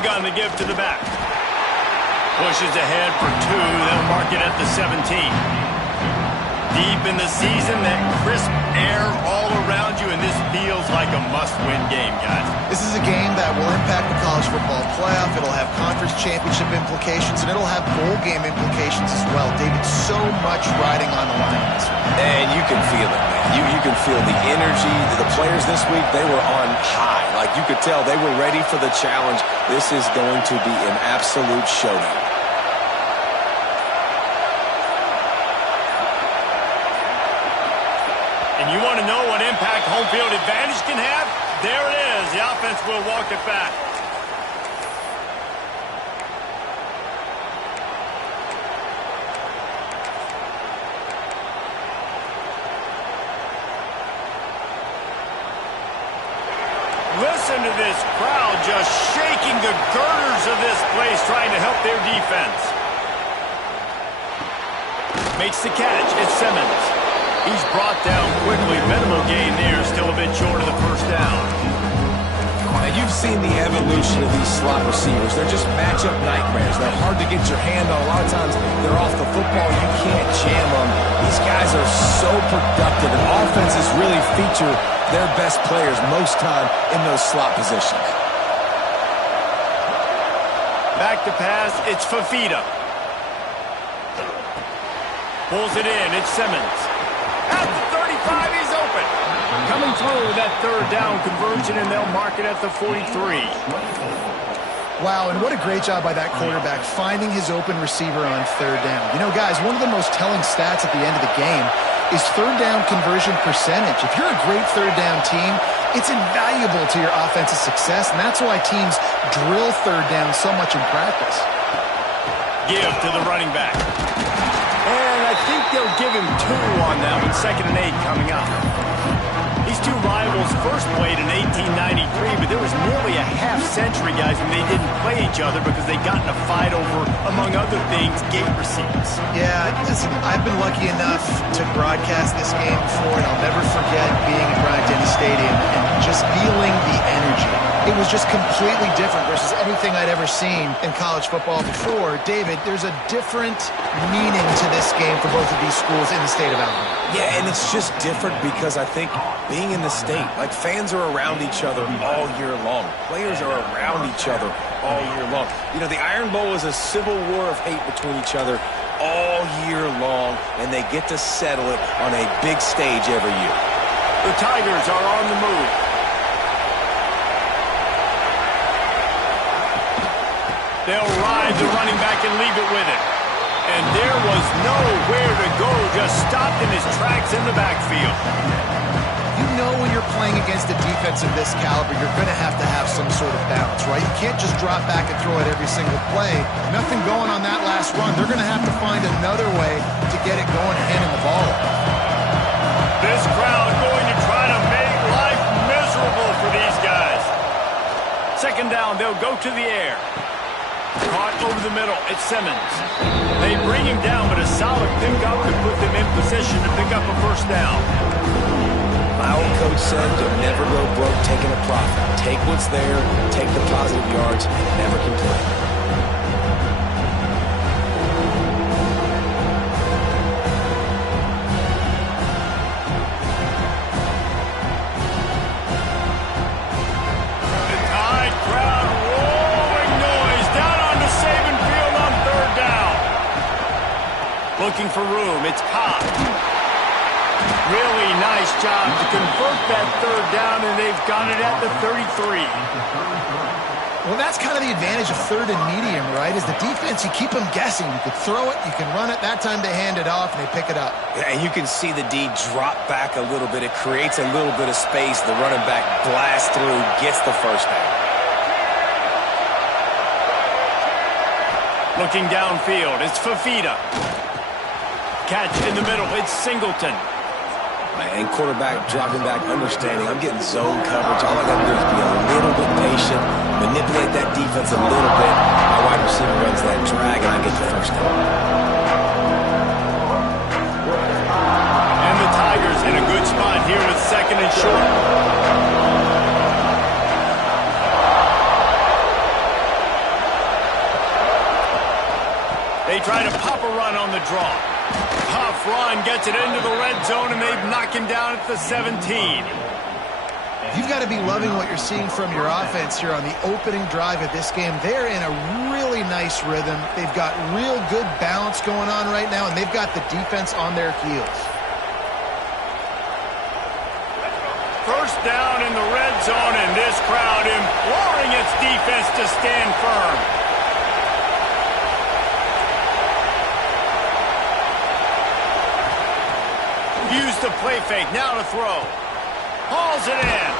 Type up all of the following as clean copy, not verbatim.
the gun to give to the back. Pushes ahead for 2. They'll mark it at the 17. Deep in the season, that crisp air all around you, and this feels like a must-win game, guys. This is a game that will impact the college football playoff. It'll have conference championship implications, and it'll have bowl game implications as well. David, so much riding on the line in this one. And you can feel it, man. You can feel the energy. The players this week, they were on high. Like, you could tell they were ready for the challenge. This is going to be an absolute showdown. And you want to know what impact home field advantage can have? There it is. The offense will walk it back. Listen to this crowd just shaking the girders of this place, trying to help their defense. Makes the catch. It's Simmons. He's brought down quickly. Minimal gain there, still a bit short of the first down. Now, you've seen the evolution of these slot receivers. They're just matchup nightmares. They're hard to get your hand on. A lot of times, they're off the football. You can't jam them. These guys are so productive, and offenses really feature their best players most time in those slot positions. Back to pass. It's Fafita. Pulls it in. It's Simmons. At the 35, he's open. Coming through that third down conversion, and they'll mark it at the 43. Wow, and what a great job by that quarterback finding his open receiver on third down. You know, guys, one of the most telling stats at the end of the game is third down conversion percentage. If you're a great third down team, it's invaluable to your offensive success, and that's why teams drill third down so much in practice. Give to the running back. And I think they'll give him 2 on that with 2nd and 8 coming up. These two rivals first played in 1893, but there was nearly a half-century, guys, when they didn't play each other because they got in a fight over, among other things, gate receipts. Yeah, listen, I've been lucky enough to broadcast this game before, and I'll never forget being at Bryant-Denny Stadium and just feeling the energy. It was just completely different versus anything I'd ever seen in college football before. David, there's a different meaning to this game for both of these schools in the state of Alabama. Yeah, and it's just different because I think being in the state, like fans are around each other all year long. Players are around each other all year long. You know, the Iron Bowl is a civil war of hate between each other all year long, and they get to settle it on a big stage every year. The Tigers are on the move. They'll ride the running back and leave it with him. And there was nowhere to go, just stopped in his tracks in the backfield. You know when you're playing against a defense of this caliber, you're going to have some sort of balance, right? You can't just drop back and throw it every single play. Nothing going on that last run. They're going to have to find another way to get it going and handing the ball up. This crowd going to try to make life miserable for these guys. 2nd down, they'll go to the air. Caught over the middle. It's Simmons. They bring him down, but a solid pickup to put them in position to pick up a first down. My old coach said, don't never go broke taking a profit. Take what's there, take the positive yards, never complain. Looking for room. It's Ncaa. Really nice job to convert that third down, and they've got it at the 33. Well, that's kind of the advantage of third and medium, right? Is the defense, you keep them guessing. You can throw it, you can run it. That time they hand it off, and they pick it up. Yeah, and you can see the D drop back a little bit. It creates a little bit of space. The running back blasts through, gets the first down. Looking downfield, it's Fafita. Catch in the middle, it's Singleton. And quarterback dropping back, understanding. I'm getting zone coverage. All I got to do is be a little bit patient, manipulate that defense a little bit. My wide receiver runs that drag, and I get the first down. And the Tigers in a good spot here with 2nd and short. They try to pop a run on the draw. Tough run gets it into the red zone, and they've knocked him down at the 17. You've got to be loving what you're seeing from your offense here on the opening drive of this game. They're in a really nice rhythm. They've got real good balance going on right now, and they've got the defense on their heels. First down in the red zone, and this crowd imploring its defense to stand firm. Views the play fake, now to throw. Hauls it in.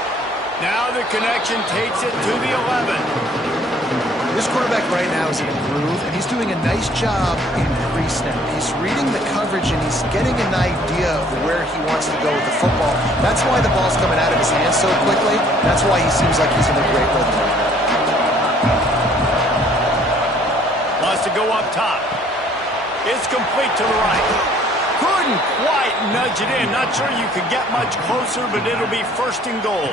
Now the connection takes it to the 11. This quarterback right now is in a groove, and he's doing a nice job in pre-snap. He's reading the coverage, and he's getting an idea of where he wants to go with the football. That's why the ball's coming out of his hands so quickly. That's why he seems like he's in a great rhythm right now. Wants to go up top. It's complete to the right. Couldn't quite nudge it in. Not sure you could get much closer, but it'll be first and goal.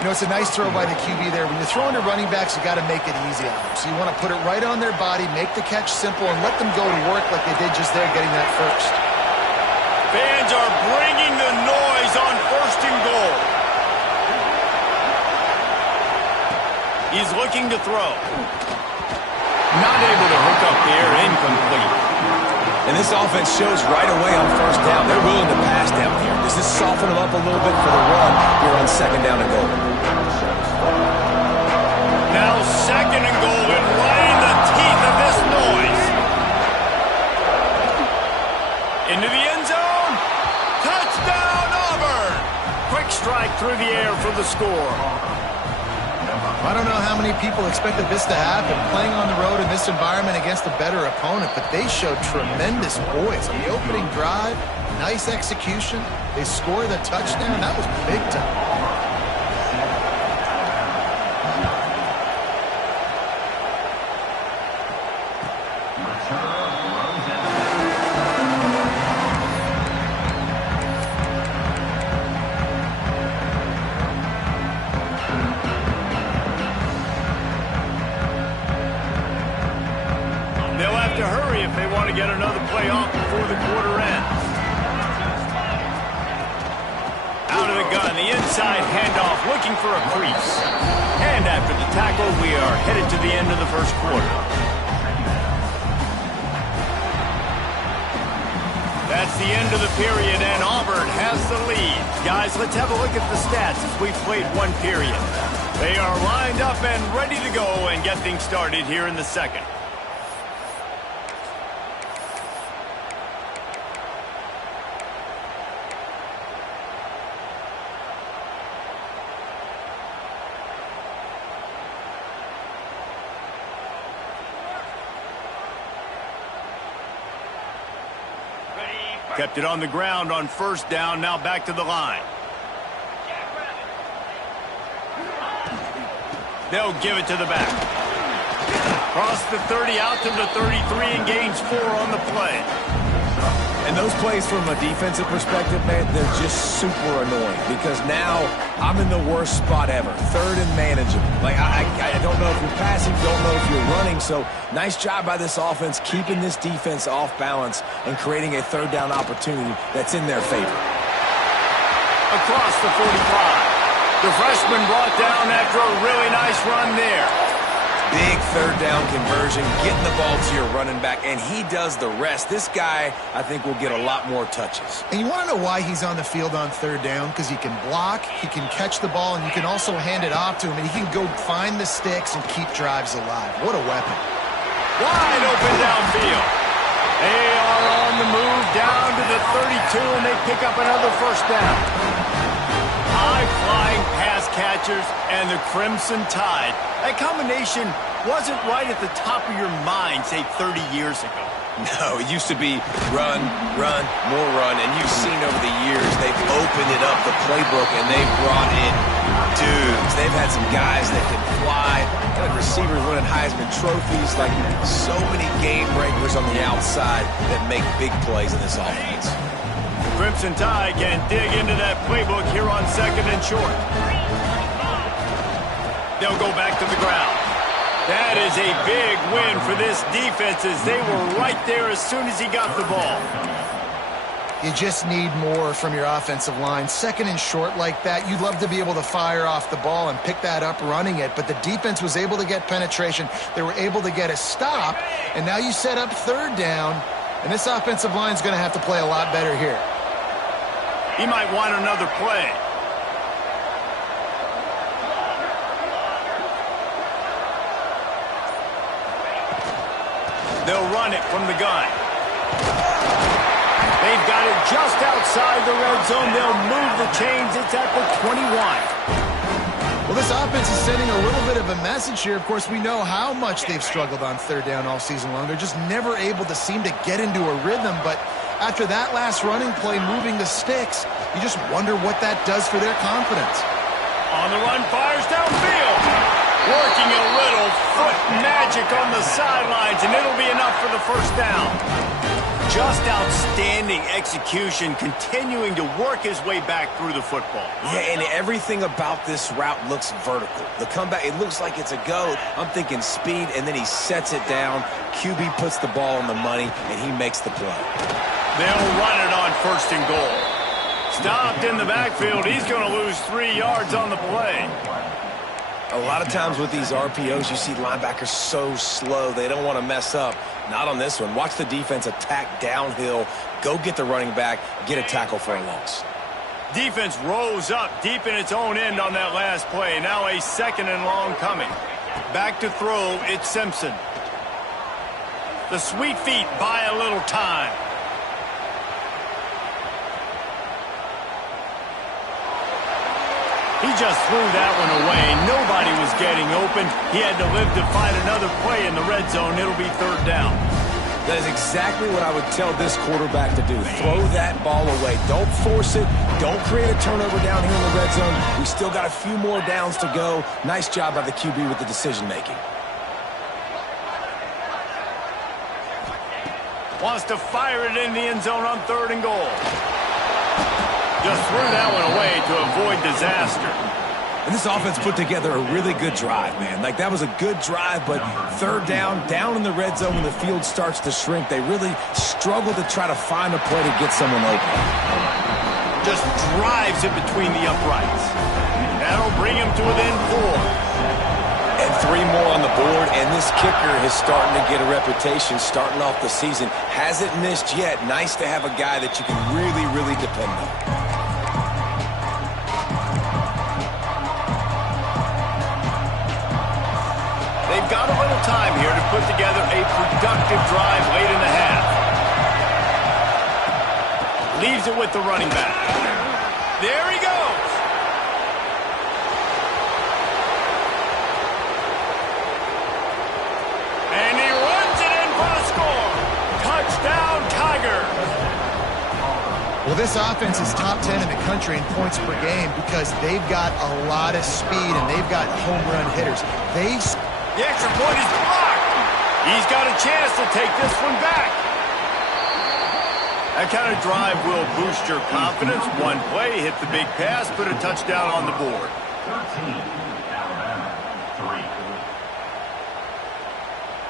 You know, it's a nice throw by the QB there. When you're throwing to running backs, you got to make it easy on them. So you want to put it right on their body, make the catch simple, and let them go to work like they did just there, getting that first. Fans are bringing the noise on first and goal. He's looking to throw. Not able to hook up here, incomplete. And this offense shows right away on first down. They're willing to pass down here. Does this soften them up a little bit for the run here on second down and goal? Now second and goal, and right in the teeth of this noise. Into the end zone. Touchdown, Auburn. Quick strike through the air for the score. I don't know how many people expected this to happen, playing on the road in this environment against a better opponent, but they showed tremendous poise. On the opening drive, nice execution. They score the touchdown. That was big time. Get another play off before the quarter ends. Out of the gun, the inside handoff, looking for a crease. And after the tackle, we are headed to the end of the first quarter. That's the end of the period, and Auburn has the lead. Guys, let's have a look at the stats as we've played one period. They are lined up and ready to go and get things started here in the second. Kept it on the ground on first down, now back to the line. They'll give it to the back. Cross the 30 out to the 33 and gains 4 on the play. And those plays from a defensive perspective, man, they're just super annoying because now I'm in the worst spot ever. Third and manageable. Like, I don't know if you're passing, don't know if you're running. So nice job by this offense keeping this defense off balance and creating a third down opportunity that's in their favor. Across the 45. The freshman brought down after a really nice run there. Big third down conversion, getting the ball to your running back, and he does the rest. This guy, I think, will get a lot more touches. And you want to know why he's on the field on third down? Because he can block, he can catch the ball, and you can also hand it off to him, and he can go find the sticks and keep drives alive. What a weapon. Wide open downfield. They are on the move down to the 32, and they pick up another first down. High-flying pass catchers and the Crimson Tide. That combination wasn't right at the top of your mind, say, 30 years ago. No, it used to be run, run, more run, and you've seen over the years they've opened it up, the playbook, and they've brought in dudes. They've had some guys that can fly, like receivers winning Heisman trophies, like so many game breakers on the outside that make big plays in this offense. Crimson Tide can dig into that playbook here on second and short. They'll go back to the ground. That is a big win for this defense as they were right there as soon as he got the ball. You just need more from your offensive line. Second and short like that, you'd love to be able to fire off the ball and pick that up running it, but the defense was able to get penetration. They were able to get a stop, and now you set up third down, and this offensive line is going to have to play a lot better here. He might want another play. They'll run it from the gun. They've got it just outside the red zone. They'll move the chains. It's at the 21. Well, this offense is sending a little bit of a message here. Of course, we know how much they've struggled on third down all season long. They're just never able to seem to get into a rhythm. But after that last running play, moving the sticks, you just wonder what that does for their confidence. On the run, fires downfield. Working a little foot magic on the sidelines, and it'll be enough for the first down. Just outstanding execution, continuing to work his way back through the football. Yeah, and everything about this route looks vertical. The comeback, it looks like it's a go. I'm thinking speed, and then he sets it down. QB puts the ball on the money, and he makes the play. They'll run it on first and goal. Stopped in the backfield. He's going to lose 3 yards on the play. A lot of times with these RPOs, you see linebackers so slow. They don't want to mess up. Not on this one. Watch the defense attack downhill, go get the running back, get a tackle for a loss. Defense rose up deep in its own end on that last play. Now a second and long coming. Back to throw, it's Simpson. The sweet feet buy a little time. He just threw that one away. Nobody was getting open. He had to live to find another play in the red zone. It'll be third down. That is exactly what I would tell this quarterback to do. Throw that ball away. Don't force it. Don't create a turnover down here in the red zone. We still got a few more downs to go. Nice job by the QB with the decision-making. Wants to fire it in the end zone on third and goal. Just threw that one away to avoid disaster. And this offense put together a really good drive, man. Like, that was a good drive, but third down in the red zone when the field starts to shrink, they really struggle to try to find a play to get someone open. Just drives it between the uprights. That'll bring him to within 4. And 3 more on the board, and this kicker is starting to get a reputation starting off the season. Hasn't missed yet. Nice to have a guy that you can really, really depend on. They've got a little time here to put together a productive drive late in the half. Leaves it with the running back. There he goes. And he runs it in for the score. Touchdown, Tigers. Well, this offense is top 10 in the country in points per game because they've got a lot of speed and they've got home run hitters. The extra point is blocked. He's got a chance to take this one back. That kind of drive will boost your confidence. One play, hit the big pass, put a touchdown on the board.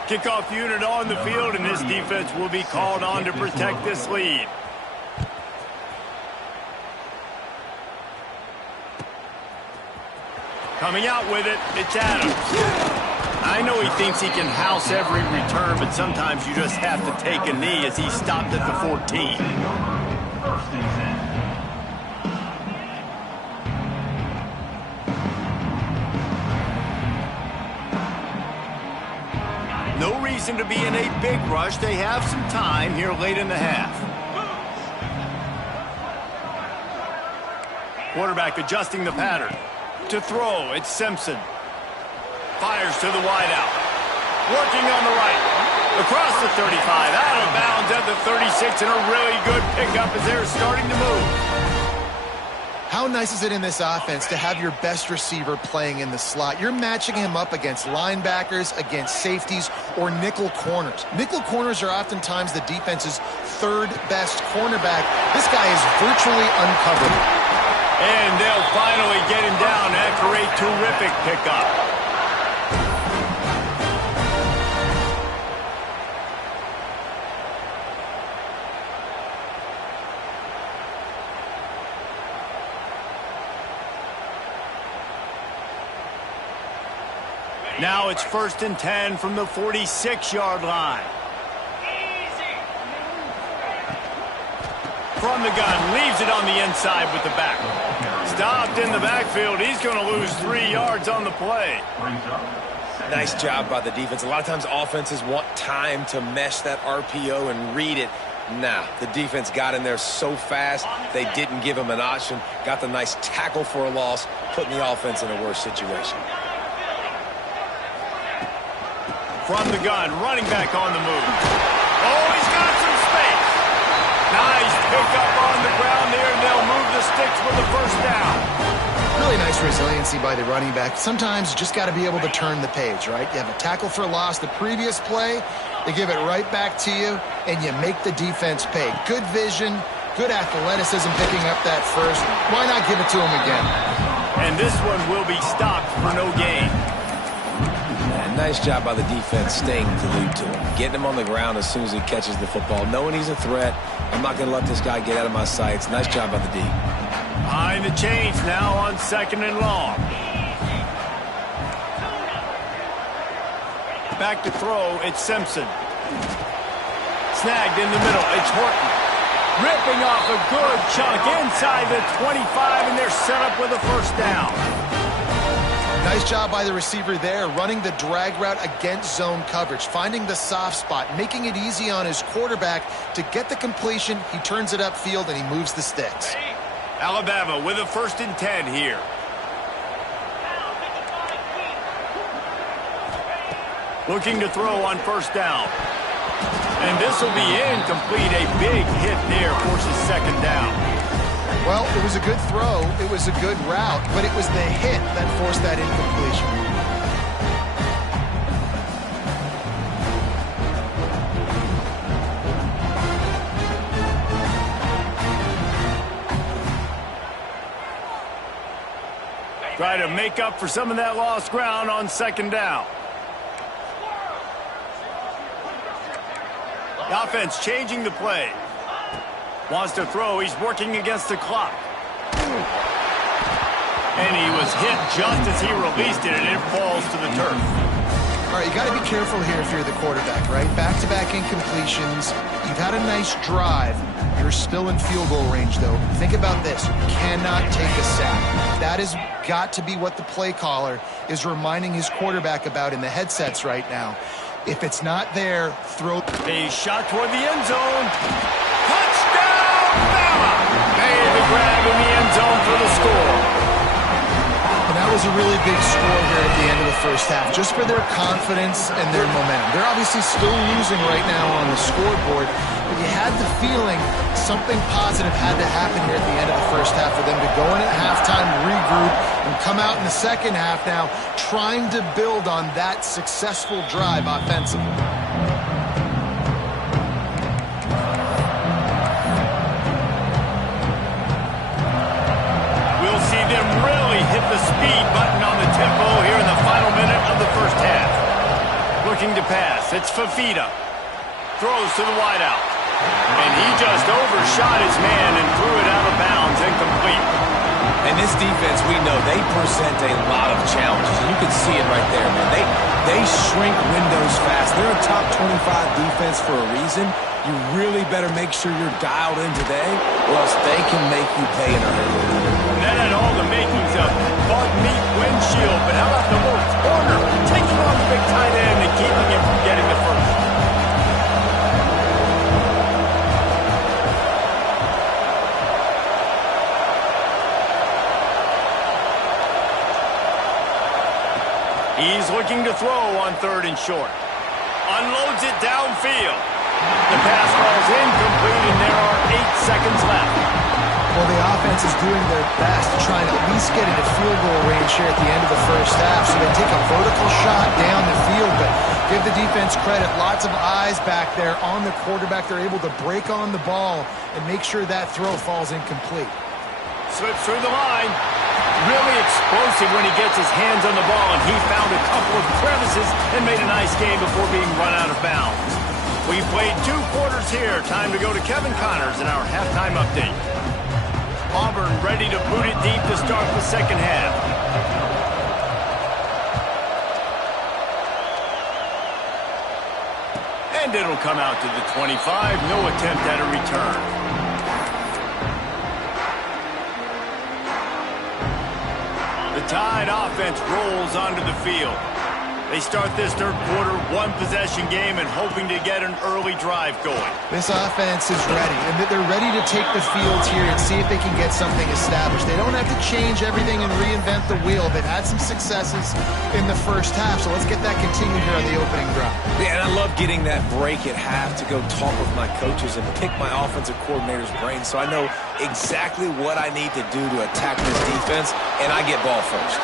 13, kickoff unit on the field, and this defense will be called on to protect this lead. Coming out with it, it's Adams. I know he thinks he can house every return, but sometimes you just have to take a knee as he stopped at the 14. No reason to be in a big rush. They have some time here late in the half. Quarterback adjusting the pattern. To throw, it's Simpson. Fires to the wideout. Working on the right. Across the 35. Out of bounds at the 36. And a really good pickup as they're starting to move. How nice is it in this offense to have your best receiver playing in the slot? You're matching him up against linebackers, against safeties, or nickel corners. Nickel corners are oftentimes the defense's third best cornerback. This guy is virtually uncoverable. And they'll finally get him down after a terrific pickup. Now it's 1st and 10 from the 46-yard line. From the gun, leaves it on the inside with the back. Stopped in the backfield. He's going to lose 3 yards on the play. Nice job by the defense. A lot of times offenses want time to mesh that RPO and read it. Nah, the defense got in there so fast, they didn't give him an option. Got the nice tackle for a loss, putting the offense in a worse situation. From the gun, running back on the move. Oh, he's got some space. Nice pickup on the ground there, and they'll move the sticks with the 1st down. Really nice resiliency by the running back. Sometimes you just got to be able to turn the page, right? You have a tackle for a loss the previous play, they give it right back to you, and you make the defense pay. Good vision, good athleticism picking up that first. Why not give it to him again? And this one will be stopped for no gain. Yeah, nice job by the defense staying glued to him. Getting him on the ground as soon as he catches the football. Knowing he's a threat, I'm not going to let this guy get out of my sights. Nice job by the D. Behind the chains now on 2nd and long. Back to throw, it's Simpson. Snagged in the middle, it's Horton. Ripping off a good chunk inside the 25, and they're set up with a 1st down. Nice job by the receiver there, running the drag route against zone coverage, finding the soft spot, making it easy on his quarterback to get the completion. He turns it upfield, and he moves the sticks. Alabama with a 1st and 10 here. Looking to throw on 1st down. And this will be incomplete. A big hit there forces 2nd down. Well, it was a good throw. It was a good route, but it was the hit that forced that incompletion. Try to make up for some of that lost ground on 2nd down. The offense changing the play. Wants to throw. He's working against the clock. And he was hit just as he released it, and it falls to the turf. All right, you got to be careful here if you're the quarterback, right? Back-to-back incompletions. You've had a nice drive. You're still in field goal range, though. Think about this. You cannot take a sack. That has got to be what the play caller is reminding his quarterback about in the headsets right now. If it's not there, throw. A shot toward the end zone. Touchdown, Bama! Made the grab in the end zone for the score. And that was a really big score here at the end of the 1st half, just for their confidence and their momentum. They're obviously still losing right now on the scoreboard, but you had the feeling something positive had to happen here at the end of the 1st half for them to go in at halftime, regroup, and come out in the 2nd half now trying to build on that successful drive offensively. We'll see them really hit the speed button on the tempo here in the final minute of the 1st half. Looking to pass, it's Fafita. Throws to the wideout. And he just overshot his man and threw it out of bounds, incomplete. And this defense, we know, they present a lot of challenges. And you can see it right there, man. They shrink windows fast. They're a top 25 defense for a reason. You really better make sure you're dialed in today, or else they can make you pay in a hurry. That had all the makings of bug meat windshield, but how about the little corner taking on the big tight end and keeping him from getting the 1st? He's looking to throw on 3rd and short. Unloads it downfield. The pass falls incomplete, and there are 8 seconds left. Well, the offense is doing their best to try and at least get into field goal range here at the end of the 1st half. So they take a vertical shot down the field, but give the defense credit. Lots of eyes back there on the quarterback. They're able to break on the ball and make sure that throw falls incomplete. Slips through the line. Really explosive when he gets his hands on the ball, and he found a couple of crevices and made a nice game before being run out of bounds. We played 2 quarters here. Time to go to Kevin Connors in our halftime update. Auburn ready to boot it deep to start the 2nd half. And it'll come out to the 25. No attempt at a return. The Tide offense rolls onto the field. They start this third quarter, one-possession game, and hoping to get an early drive going. This offense is ready, and they're ready to take the field here and see if they can get something established. They don't have to change everything and reinvent the wheel. They've had some successes in the first half, so let's get that continued here on the opening drive. Yeah, and I love getting that break at half to go talk with my coaches and pick my offensive coordinator's brain so I know exactly what I need to do to attack this defense, and I get ball first.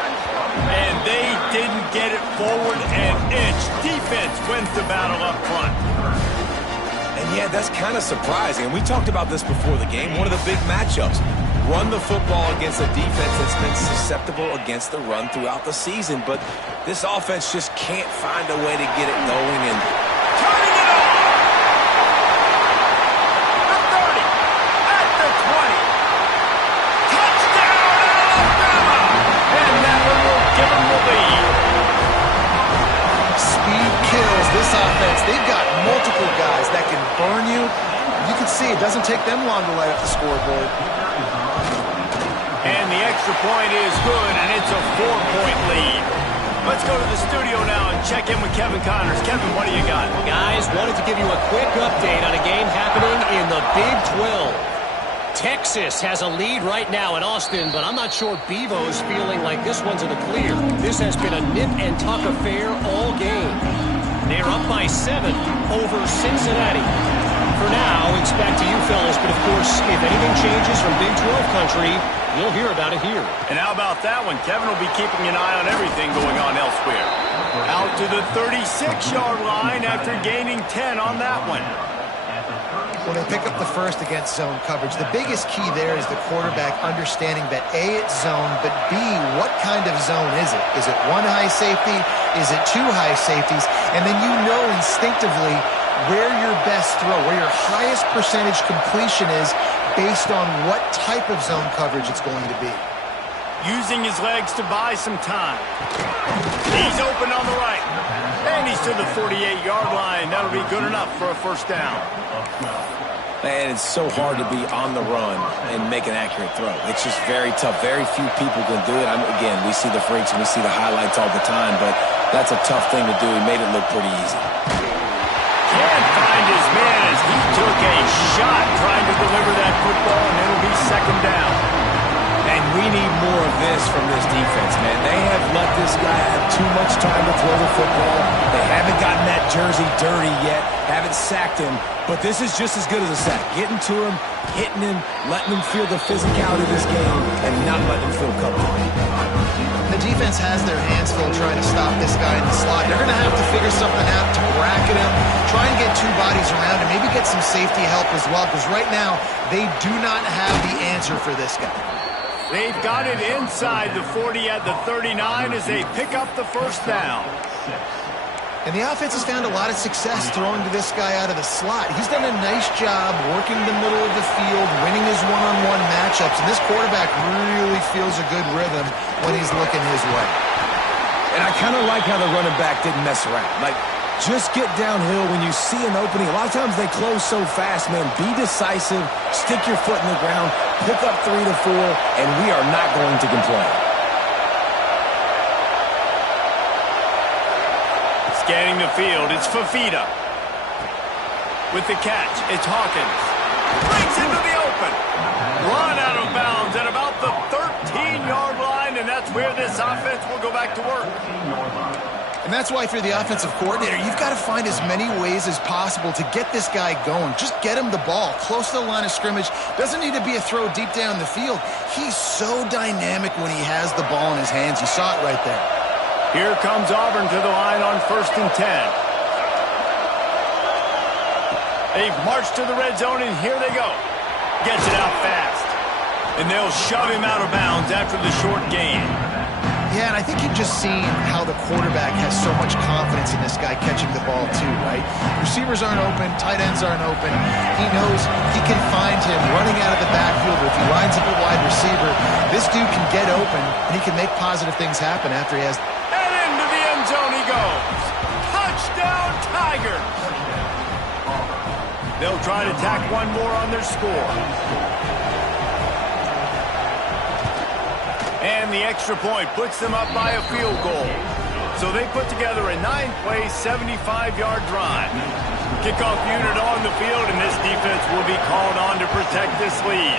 And they didn't get it forward an inch. Defense wins the battle up front. And yeah, that's kind of surprising. We talked about this before the game. One of the big matchups. Run the football against a defense that's been susceptible against the run throughout the season. But this offense just can't find a way to get it going. And turning it on! The 30, at the 20. Touchdown, Alabama! And that one will give them the lead. Speed kills this offense. They've got multiple guys that can burn you. You can see it doesn't take them long to light up the scoreboard. And the extra point is good, and it's a 4-point lead. Let's go to the studio now and check in with Kevin Connors. Kevin, what do you got? Guys, wanted to give you a quick update on a game happening in the Big 12. Texas has a lead right now in Austin, but I'm not sure Bevo's feeling like this one's in the clear. This has been a nip-and-tuck affair all game. They're up by 7 over Cincinnati. For now, it's back to you fellas, but of course, if anything changes from Big 12 country, you'll hear about it here. And how about that one? Kevin will be keeping an eye on everything going on elsewhere. Out to the 36-yard line after gaining 10 on that one. When they pick up the first against zone coverage, the biggest key there is the quarterback understanding that A, it's zone, but B, what kind of zone is it? Is it one high safety? Is it two high safeties? And then you know instinctively where your best throw, where your highest percentage completion is based on what type of zone coverage it's going to be. Using his legs to buy some time. He's open on the right. And he's to the 48-yard line. That'll be good enough for a first down. Man, it's so hard to be on the run and make an accurate throw. It's just very tough. Very few people can do it. Again, we see the freaks and we see the highlights all the time, but that's a tough thing to do. He made it look pretty easy. Can't find his man as he took a shot trying to deliver that football, and it'll be second down. And we need more of this from this defense, man. They have let this guy have too much time to throw the football. They haven't gotten that jersey dirty yet, haven't sacked him, but this is just as good as a sack. Getting to him, hitting him, letting him feel the physicality of this game, and not letting him feel comfortable. The defense has their hands full trying to stop this guy in the slot. They're going to have to figure something out to bracket him, try and get two bodies around him, maybe get some safety help as well, because right now they do not have the answer for this guy. They've got it inside the 40 at the 39 as they pick up the first down. And the offense has found a lot of success throwing to this guy out of the slot. He's done a nice job working the middle of the field, winning his one-on-one matchups, and this quarterback really feels a good rhythm when he's looking his way. And I kind of like how the running back didn't mess around. Like, just get downhill when you see an opening. A lot of times they close so fast, man. Be decisive, stick your foot in the ground, pick up 3 to 4, and we are not going to complain. Scanning the field, it's Fafita. With the catch, it's Hawkins. Breaks into the open. Run out of bounds at about the 13-yard line, and that's where this offense will go back to work. And that's why if you're the offensive coordinator, you've got to find as many ways as possible to get this guy going. Just get him the ball close to the line of scrimmage. Doesn't need to be a throw deep down the field. He's so dynamic when he has the ball in his hands. You saw it right there. Here comes Auburn to the line on 1st and 10. They've marched to the red zone, and here they go. Gets it out fast. And they'll shove him out of bounds after the short gain. Yeah, and I think you've just seen how the quarterback has so much confidence in this guy catching the ball too, right? Receivers aren't open, tight ends aren't open. He knows he can find him running out of the backfield, or if he lines up a wide receiver, this dude can get open, and he can make positive things happen after he has... And into the end zone he goes. Touchdown, Tigers! They'll try to tack one more on their score. And the extra point puts them up by a field goal. So they put together a 9-play, 75-yard drive. Kickoff unit on the field, and this defense will be called on to protect this lead.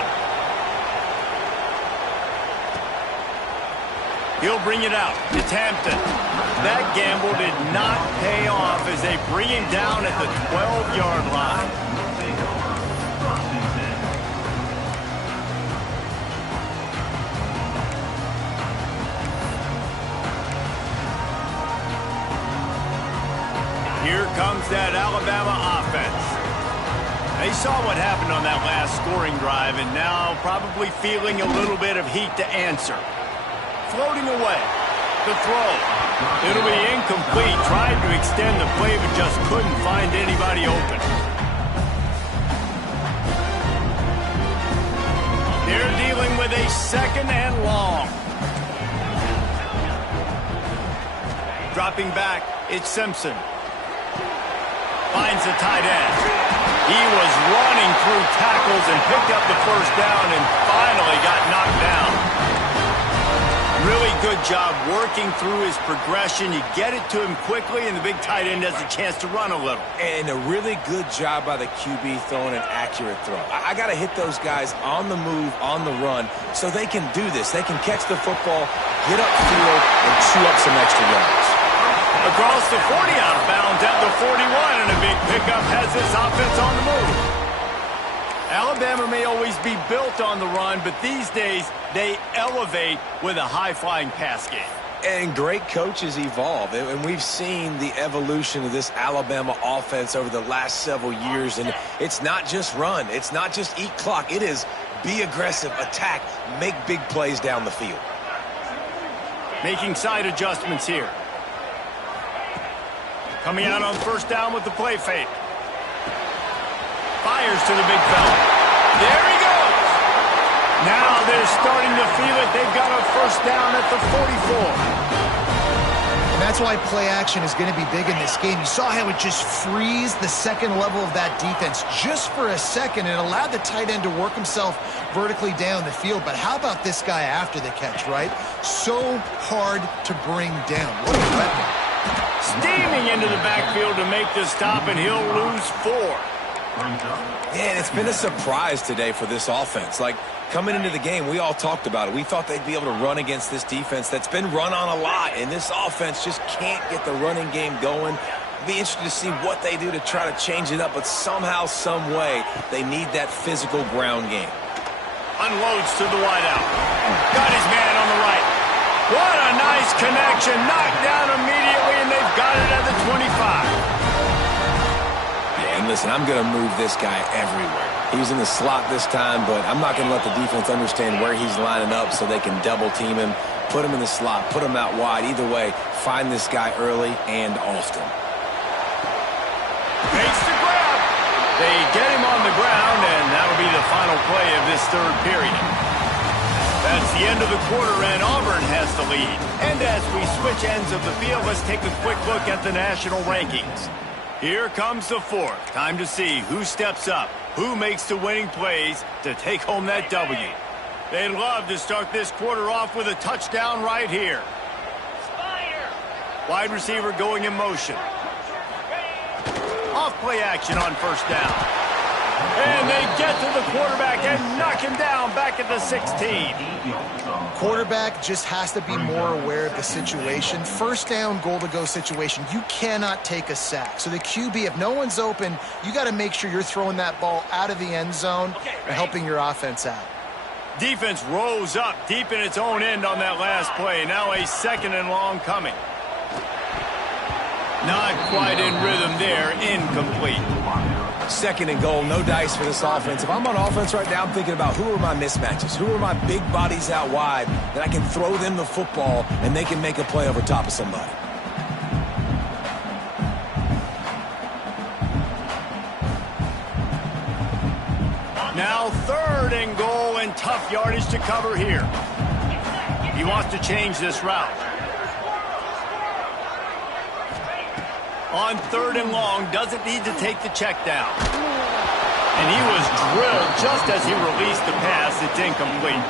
He'll bring it out. It's Hampton. That gamble did not pay off as they bring him down at the 12-yard line. Here comes that Alabama offense. They saw what happened on that last scoring drive and now probably feeling a little bit of heat to answer. Floating away. The throw. It'll be incomplete. Tried to extend the play but just couldn't find anybody open. They're dealing with a 2nd and long. Dropping back, it's Simpson. Finds the tight end. He was running through tackles and picked up the first down and finally got knocked down. Really good job working through his progression. You get it to him quickly, and the big tight end has a chance to run a little. And a really good job by the QB throwing an accurate throw. I got to hit those guys on the move, on the run, so they can do this. They can catch the football, get upfield, and chew up some extra yards. Across the 40, out of bounds at the 41, and a big pickup has this offense on the move. Alabama may always be built on the run, but these days they elevate with a high-flying pass game. And great coaches evolve, and we've seen the evolution of this Alabama offense over the last several years, and it's not just run, it's not just eat clock, it is be aggressive, attack, make big plays down the field. Making side adjustments here. Coming out on first down with the play fake. Fires to the big fella. There he goes. Now they're starting to feel it. They've got a first down at the 44. And that's why play action is going to be big in this game. You saw how it just frees the second level of that defense just for a second. It allowed the tight end to work himself vertically down the field. But how about this guy after the catch, right? So hard to bring down. What a weapon. Steaming into the backfield to make the stop, and he'll lose 4. Yeah, it's been a surprise today for this offense. Like, coming into the game, we all talked about it. We thought they'd be able to run against this defense that's been run on a lot, and this offense just can't get the running game going. Be interested to see what they do to try to change it up, but somehow, some way, they need that physical ground game. Unloads to the wideout. Got his man on the right. What a nice connection. Knocked down immediately, and they've got it at the 25. Yeah, and listen, I'm going to move this guy everywhere. He's in the slot this time, but I'm not going to let the defense understand where he's lining up so they can double team him, put him in the slot, put him out wide. Either way, find this guy early and often. Makes the grab. They get him on the ground, and that'll be the final play of this third period. That's the end of the quarter, and Auburn has the lead. And as we switch ends of the field, let's take a quick look at the national rankings. Here comes the fourth. Time to see who steps up, who makes the winning plays to take home that W. They'd love to start this quarter off with a touchdown right here. Wide receiver going in motion. Off play action on first down. And they get to the quarterback and knock him down back at the 16. Quarterback just has to be more aware of the situation. First down, goal-to-go situation. You cannot take a sack. So the QB, if no one's open, you got to make sure you're throwing that ball out of the end zone and helping your offense out. Defense rose up deep in its own end on that last play. Now a 2nd and long coming. Not quite in rhythm there. Incomplete. 2nd and goal, no dice for this offense. If I'm on offense right now, I'm thinking about who are my mismatches, who are my big bodies out wide that I can throw them the football and they can make a play over top of somebody. Now 3rd and goal, and tough yardage to cover here. He wants to change this route. On 3rd and long, doesn't need to take the check down. And he was drilled just as he released the pass. It's incomplete.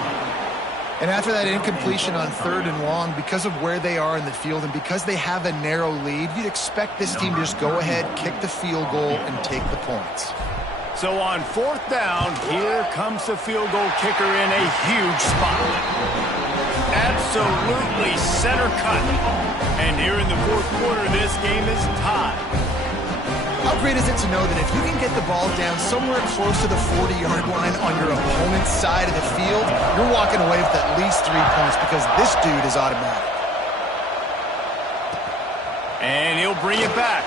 And after that incompletion on 3rd and long, because of where they are in the field and because they have a narrow lead, you'd expect this team to just go ahead, kick the field goal, and take the points. So on 4th down, here comes the field goal kicker in a huge spot. Absolutely center cut. And here in the 4th quarter, this game is tied. How great is it to know that if you can get the ball down somewhere close to the 40-yard line on your opponent's side of the field, you're walking away with at least 3 points because this dude is automatic. And he'll bring it back.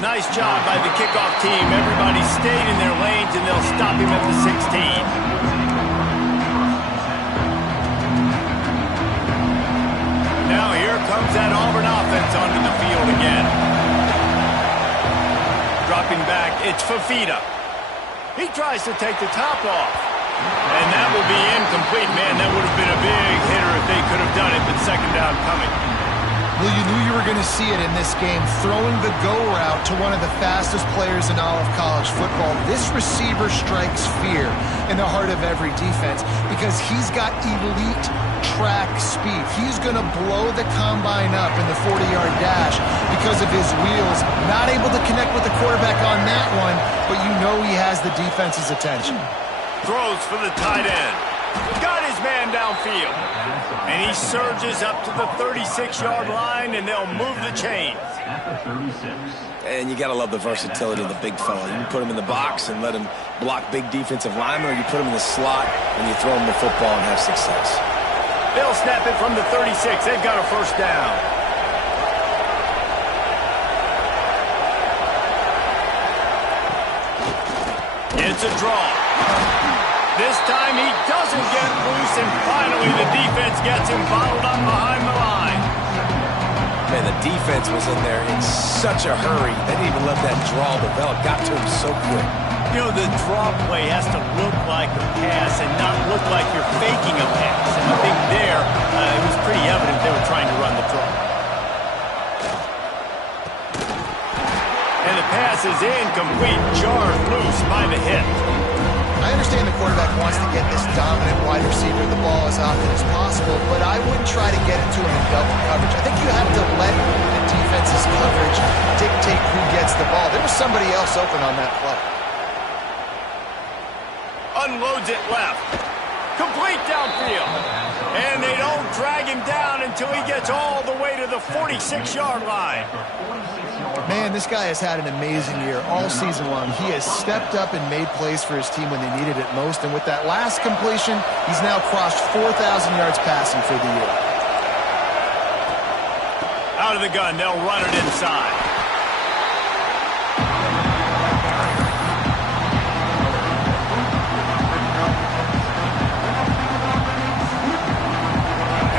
Nice job by the kickoff team. Everybody stayed in their lanes, and they'll stop him at the 16. Now here comes that Auburn offense onto the field again. Dropping back, it's Fafita. He tries to take the top off. And that will be incomplete. Man, that would have been a big hitter if they could have done it, but 2nd down coming. Well, you knew you were going to see it in this game, throwing the go route to one of the fastest players in all of college football. This receiver strikes fear in the heart of every defense because he's got elite track speed. He's going to blow the combine up in the 40-yard dash because of his wheels. Not able to connect with the quarterback on that one, but you know he has the defense's attention. Throws for the tight end. Got his man downfield. And he surges up to the 36-yard line, and they'll move the chains. And you got to love the versatility of the big fella. You can put him in the box and let him block big defensive linemen, or you put him in the slot and you throw him the football and have success. They'll snap it from the 36. They've got a 1st down. It's a draw. This time he doesn't get loose, and finally the defense gets him bottled up behind the line. Man, the defense was in there in such a hurry. They didn't even let that draw develop. Got to him so quick. You know, the draw play has to look like a pass and not look like you're faking a pass. And I think there, it was pretty evident they were trying to run the draw. And the pass is incomplete, jarred loose by the hit. I understand the quarterback wants to get this dominant wide receiver the ball as often as possible, but I wouldn't try to get into him in double coverage. I think you have to let the defense's coverage dictate who gets the ball. There was somebody else open on that play. Unloads it left. Complete downfield. And they don't drag him down until he gets all the way to the 46-yard line. Man, this guy has had an amazing year all season long. He has stepped up and made plays for his team when they needed it most. And with that last completion, he's now crossed 4,000 yards passing for the year. Out of the gun, they'll run it inside.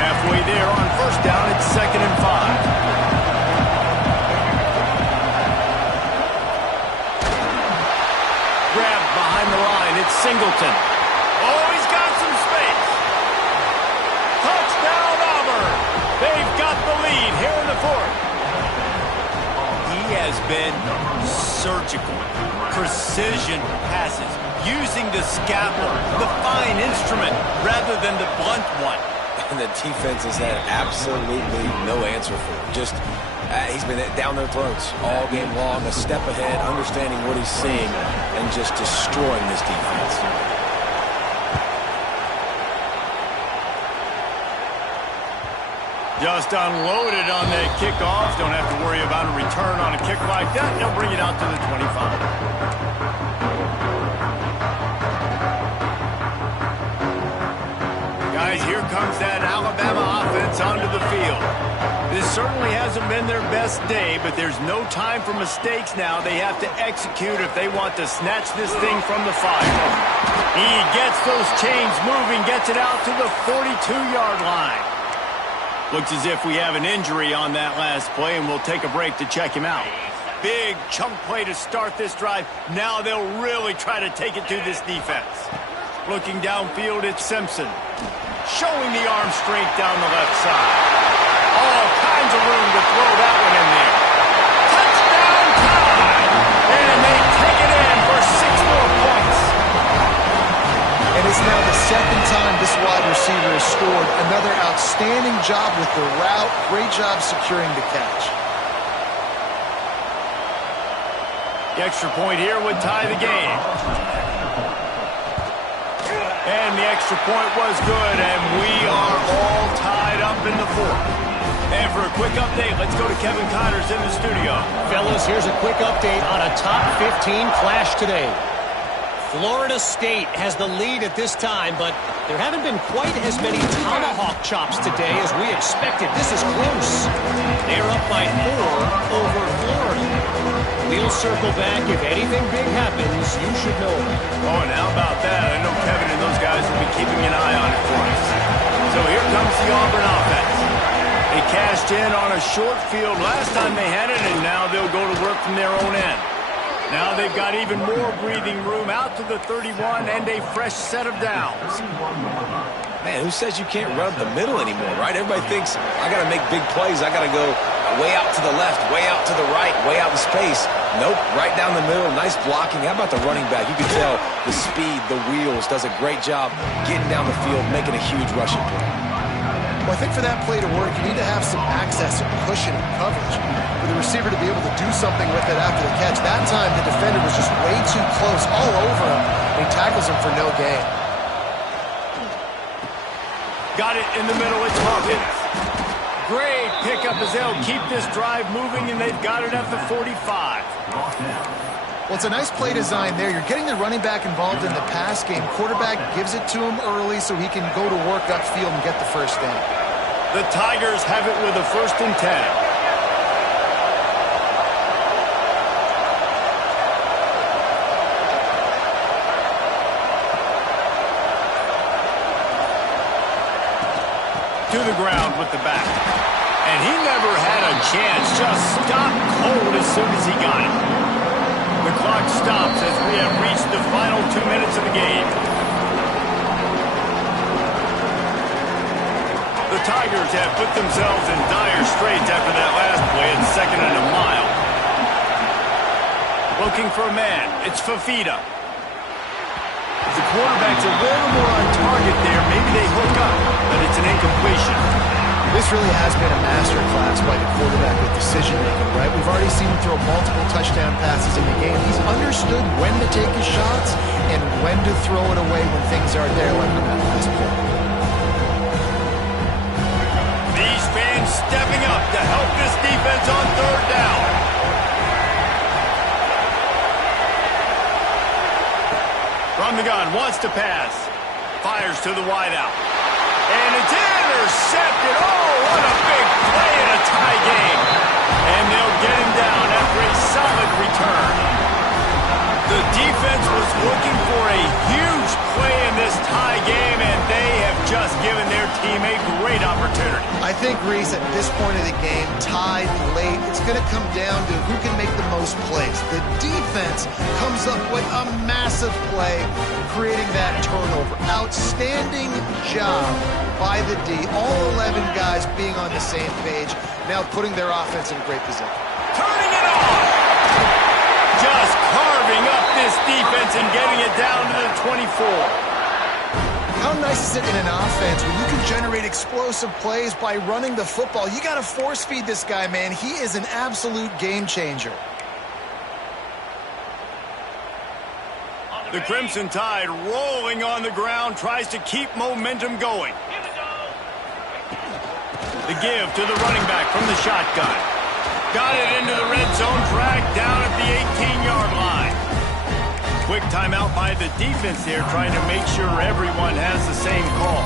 Halfway there on 1st down, it's 2nd and 5. It's Singleton. Oh, he's got some space. Touchdown, Auburn. They've got the lead here in the 4th. He has been surgical. Precision passes. Using the scalpel, the fine instrument, rather than the blunt one. And the defense has had absolutely no answer for him. Just, he's been down their throats all game long, a step ahead, understanding what he's seeing, and just destroying this defense. Just unloaded on that kickoff. Don't have to worry about a return on a kick like that. They'll bring it out to the 25. Guys, here comes that Alabama offense onto the field. This certainly hasn't been their best day, but there's no time for mistakes now. They have to execute if they want to snatch this thing from the fire. He gets those chains moving, gets it out to the 42-yard line. Looks as if we have an injury on that last play, and we'll take a break to check him out. Big chunk play to start this drive. Now they'll really try to take it to this defense. Looking downfield, it's Simpson. Showing the arm strength down the left side. All kinds of room to throw that one in there. Touchdown time! And they take it in for is now the second time this wide receiver has scored. Another outstanding job with the route. Great job securing the catch. The extra point here would tie the game. And the extra point was good, and we are all tied up in the fourth. And for a quick update, let's go to Kevin Connors in the studio. Fellas, here's a quick update on a top 15 clash today. Florida State has the lead at this time, but there haven't been quite as many tomahawk chops today as we expected. This is close. They're up by 4 over Florida. We'll circle back. If anything big happens, you should know about it. Oh, and how about that? I know Kevin and those guys will be keeping an eye on it for us. So here comes the Auburn offense. They cashed in on a short field last time they had it, and now they'll go to work from their own end. Now they've got even more breathing room out to the 31 and a fresh set of downs. Man, who says you can't run up the middle anymore, right? Everybody thinks, I got to make big plays. I got to go way out to the left, way out to the right, way out in space. Nope, right down the middle. Nice blocking. How about the running back? You can tell the speed, the wheels, does a great job getting down the field, making a huge rushing play. Well, I think for that play to work, you need to have some access and cushion and coverage for the receiver to be able to do something with it after the catch. That time, the defender was just way too close, all over him, and he tackles him for no gain. Got it in the middle. It's Hawkins. Great pickup as they'll keep this drive moving, and they've got it at the 45. Well, it's a nice play design there. You're getting the running back involved in the pass game. Quarterback gives it to him early so he can go to work upfield and get the first down. The Tigers have it with a 1st and 10. To the ground with the back. And he never had a chance. Just stopped cold as soon as he got it. The clock stops as we have reached the final 2 minutes of the game. The Tigers have put themselves in dire straits after that last play at 2nd and a mile. Looking for a man. It's Fafita. The quarterback's a little more on target there. Maybe they hook up, but it's an incompletion. This really has been a masterclass by the quarterback with decision-making, right? We've already seen him throw multiple touchdown passes in the game. He's understood when to take his shots and when to throw it away when things aren't there, like on that last play. These fans stepping up to help this defense on 3rd down. From the gun, wants to pass. Fires to the wideout. And it's intercepted. Oh, what a big play in a tie game. And they'll get him down after a solid return. The defense was looking for a huge play in this tie game, and they have just given their team a great opportunity. I think, Reese, at this point of the game, tied late, it's going to come down to who can make the most plays. The defense comes up with a massive play, creating that turnover. Outstanding job by the D. All 11 guys being on the same page, now putting their offense in a great position. Turning it on! Just carving up this defense and getting it down to the 24. How nice is it in an offense when you can generate explosive plays by running the football? You got to force feed this guy, man. He is an absolute game changer. The Crimson Tide rolling on the ground, tries to keep momentum going. The give to the running back from the shotgun. Got it into the red zone, dragged down at the 18-yard line. Quick timeout by the defense there, trying to make sure everyone has the same call.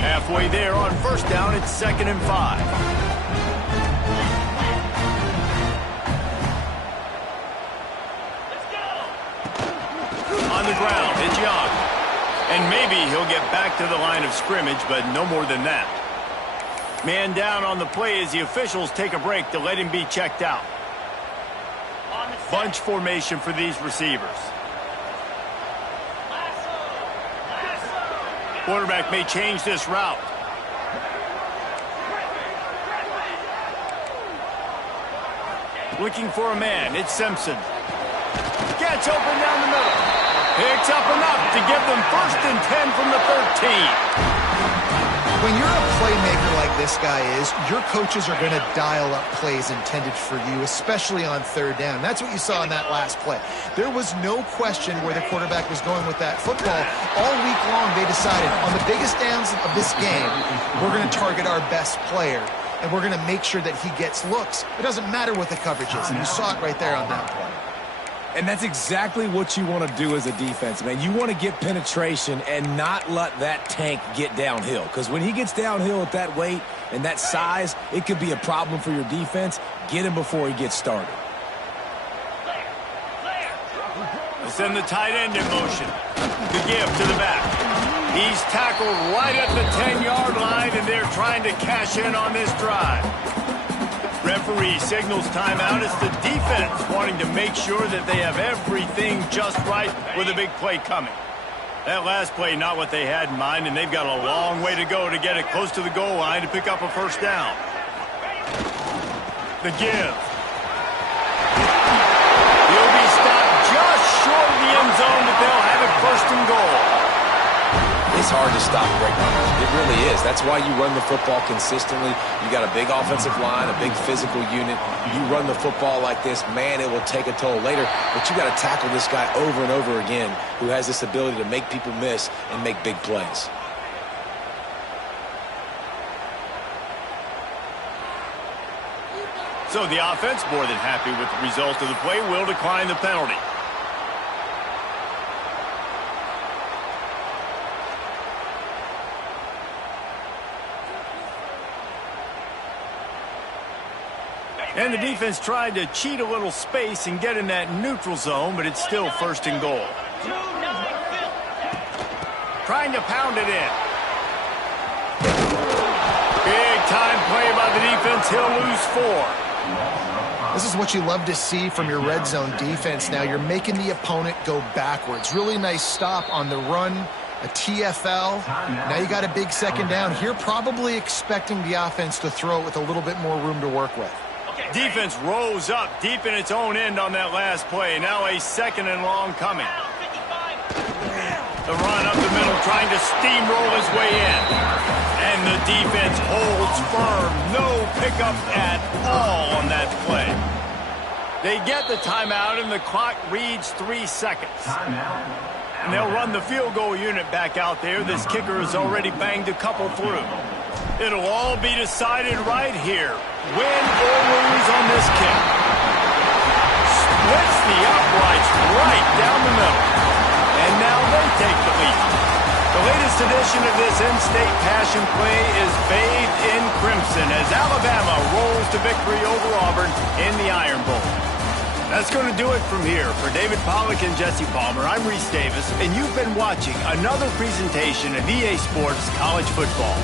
Halfway there on 1st down, it's 2nd and 5. On the ground, it's Young. And maybe he'll get back to the line of scrimmage, but no more than that. Man down on the play as the officials take a break to let him be checked out. Bunch formation for these receivers. Quarterback may change this route. Looking for a man. It's Simpson. Gets Gets open down the middle. Picks up enough to give them 1st and 10 from the 13. When you're a playmaker like this guy is, your coaches are going to dial up plays intended for you, especially on 3rd down. That's what you saw in that last play. There was no question where the quarterback was going with that football. All week long, they decided on the biggest downs of this game, we're going to target our best player, and we're going to make sure that he gets looks. It doesn't matter what the coverage is, and you saw it right there on that play. And that's exactly what you want to do as a defense, man. You want to get penetration and not let that tank get downhill. Because when he gets downhill at that weight and that size, it could be a problem for your defense. Get him before he gets started. They send the tight end in motion. The give to the back. He's tackled right at the 10-yard line, and they're trying to cash in on this drive. Referee signals timeout. It's the defense wanting to make sure that they have everything just right with a big play coming. That last play, not what they had in mind, and they've got a long way to go to get it close to the goal line to pick up a 1st down. The give. He'll be stopped just short of the end zone, but they'll have it 1st and goal. It's hard to stop great runners. It really is. That's why you run the football consistently. You got a big offensive line, a big physical unit. You run the football like this, man, it will take a toll later. But you got to tackle this guy over and over again who has this ability to make people miss and make big plays. So the offense, more than happy with the result of the play, will decline the penalty. And the defense tried to cheat a little space and get in that neutral zone, but it's still 1st and goal. Trying to pound it in. Big time play by the defense. He'll lose 4. This is what you love to see from your red zone defense now. You're making the opponent go backwards. Really nice stop on the run, a TFL. Now you got a big 2nd down. Here probably expecting the offense to throw it with a little bit more room to work with. Defense rose up deep in its own end on that last play. Now a 2nd and long coming. The run up the middle, trying to steamroll his way in. And the defense holds firm. No pickup at all on that play. They get the timeout, and the clock reads 3 seconds. And they'll run the field goal unit back out there. This kicker has already banged a couple through. It'll all be decided right here. Win or lose on this kick. Splits the uprights right down the middle. And now they take the lead. The latest edition of this in-state passion play is bathed in crimson as Alabama rolls to victory over Auburn in the Iron Bowl. That's going to do it from here. For David Pollack and Jesse Palmer, I'm Reese Davis, and you've been watching another presentation of EA Sports College Football.